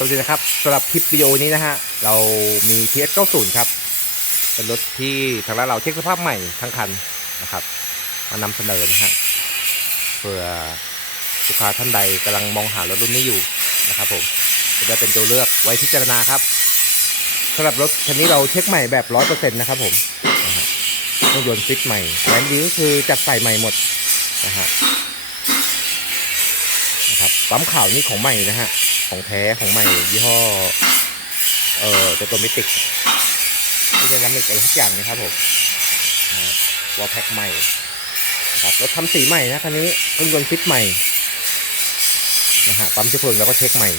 สวัสดีนะครับสำหรับคลิปวิดีโอนี้นะฮะ เรามี PS 90 ครับ เป็นรถที่ทางร้านเราเช็คสภาพใหม่ทั้งคันนะครับ มานำเสนอนะฮะ เพื่อลูกค้าท่านใดกำลังมองหารถรุ่นนี้อยู่นะครับผมจะได้เป็นตัวเลือกไว้พิจารณาครับสำหรับรถคันนี้เราเช็คใหม่แบบร้อยเปอร์เซ็นต์นะครับผมเครื่องยนต์ฟิตใหม่แวนดีก็คือจัดใส่ใหม่หมดนะฮะนะครับปั๊มข่าวนี่ของใหม่นะฮะ ของแท้ของใหม่ยี่ห้อ เอ่อเดโตมิติกที่เป็นลามิกอะไรทุกอย่างนะครับผมวอลแพ็กใหม่นะครับรถทำสีใหม่นะคันนี้เครื่องยนต์ฟิตใหม่นะฮะปั๊มเชื้อเพลิงแล้วก็เช็คใหม่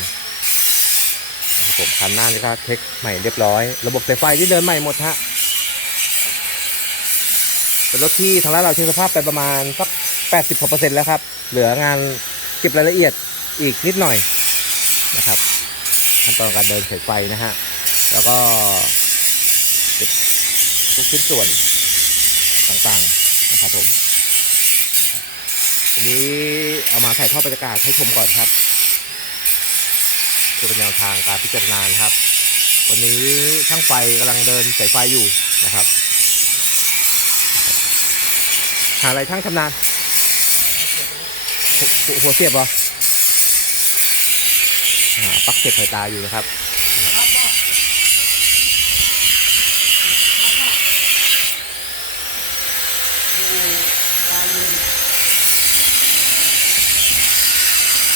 นะครับผมคันหน้านี่ก็เช็คใหม่เรียบร้อย ระบบสายไฟที่เดินใหม่หมดฮะเป็นรถที่ทางร้านเราเช็คสภาพไปประมาณสัก80กว่าเปอร์เซ็นต์แล้วครับ เหลืองานเก็บรายละเอียดอีกนิดหน่อย นะครับ ขั้นตอนการเดินสายไฟนะฮะแล้วก็เก็บทุกชิ้นส่วนต่างๆนะครับผมอันนี้เอามาถ่ายทอดบรรยากาศให้ชมก่อนครับเพื่อเป็นแนวทางการพิจารณานะครับ วันนี้ช่างไฟกำลังเดินสายไฟอยู่นะครับ หาอะไรช่างชำนาญหัวหัวเสียบเหรอ ปักเก็บสายตาอยู่นะครับ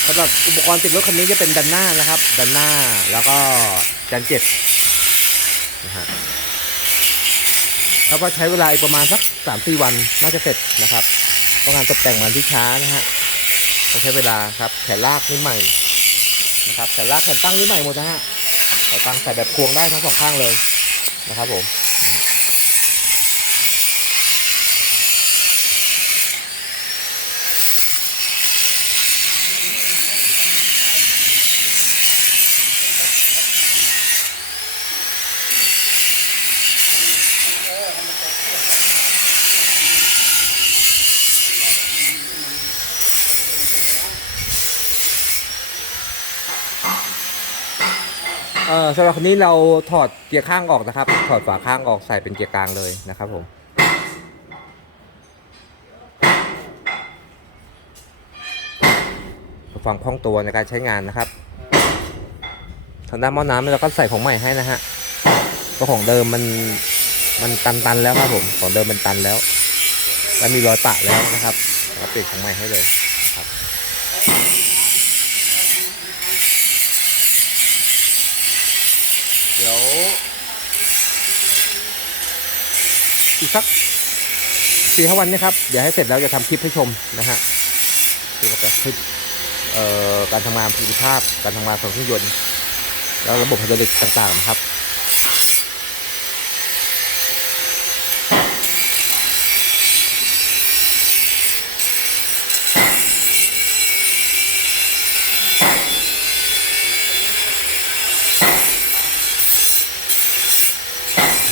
สำหรับอุปกรณ์ติดรถคันนี้จะเป็นดันหน้านะครับ ดันหน้าแล้วก็จันเจ็ดนะฮะแล้วก็ใช้เวลาประมาณสักสามสี่วันน่าจะเสร็จนะครับเพราะงานตกแต่งมันที่ช้านะฮะต้องใช้เวลาครับแขนลากนี่ใหม่ นะครับแขนลากแขนตั้งนี่ใหม่หมดนะฮะแขนตั้งใส่แบบควงได้ทั้งสองข้างเลยนะครับผม ออสำหรับคันนี้เราถอดเกียร์ข้างออกนะครับ ถอดฝาข้างออกใส่เป็นเกียร์กลางเลยนะครับผมความคล่องตัวในการใช้งานนะครับทางด้านหม้อน้ำเราก็ใส่ของใหม่ให้นะฮะเพราะของเดิมมันมันตันๆแล้วครับผมของเดิมมันตันแล้ว แล้วมีรอยปะแล้วนะครับเราเปลี่ยนของใหม่ให้เลยนะครับ เดี๋ยว อีกสักสี่ห้าวันนะครับ เดี๋ยวให้เสร็จแล้วจะทำคลิปให้ชมนะฮะเกี่ยวกับคลิปการทำงานประสิทธิภาพ การทำงานของเครื่องยนต์ แล้วระบบไฮดรอลิกต่างๆนะครับ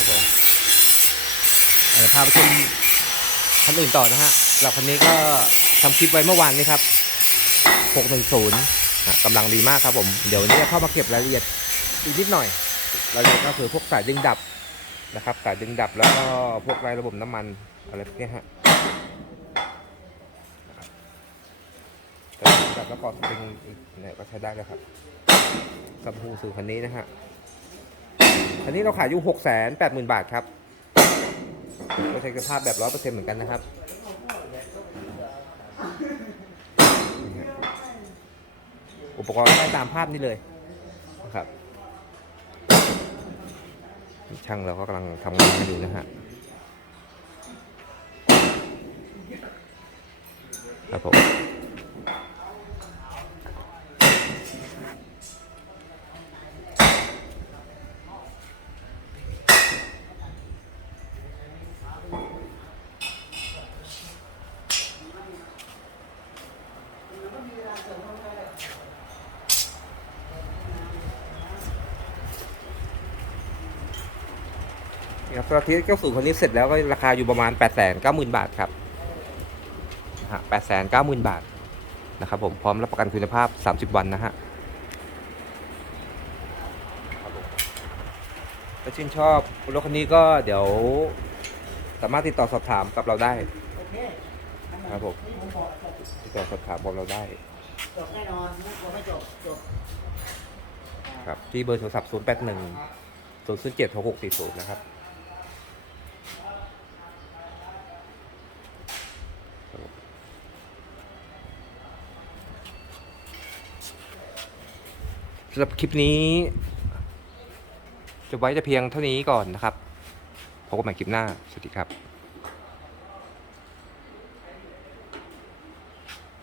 ผมเอ่อพาไปชมคันอื่นต่อนะฮะสำหรับคันนี้ก็ทำคลิปไว้เมื่อวานนี้ครับ 610กำลังดีมากครับผม เดี๋ยววันนี้จะเข้ามาเก็บรายละเอียดอีกนิดหน่อยรายละเอียดก็คือพวกสายดึงดับนะครับ สายดึงดับแล้วก็พวกรายระบบน้ำมันอะไรพวกนี้ฮะสายดึงดับแล้วก็สปริงอีกเนี่ยก็ใช้ได้แล้วครับสำหรับฮูซูคันนี้นะฮะอันนี้เราขายอยู่หกแสนแปดหมื่นบาทครับ ไม่ใช่คุณภาพแบบร้อยเปอร์เซ็นต์เหมือนกันนะครับอุปกรณ์ได้ตามภาพนี้เลยนะครับ ช่างเราก็กำลังทำงานกันอยู่นะฮะครับผม ครับสำหรับทีเก้าสูคนนี้เสร็จแล้วก็ราคาอยู่ประมาณ8ปดแสนเก้าหมื่นบาทครับแปดแสนเก้าหมื่นบาทนะครับผมพร้อมรับประกันคุณภาพ 30 วันนะฮะถ้าชื่นชอบรถคันนี้ก็เดี๋ยวสามารถติดต่อสอบถามกับเราได้ครับผมติดต่อสอบถามบอกเราได้จบแน่นอนไม่กลัวไม่จบจบครับที่เบอร์โทรศัพท์ 0 8 1 0 0 7 6 6 4 0 นะครับ สำหรับคลิปนี้ จะไว้แต่เพียงเท่านี้ก่อนนะครับพบกันใหม่คลิปหน้า สวัสดีครับ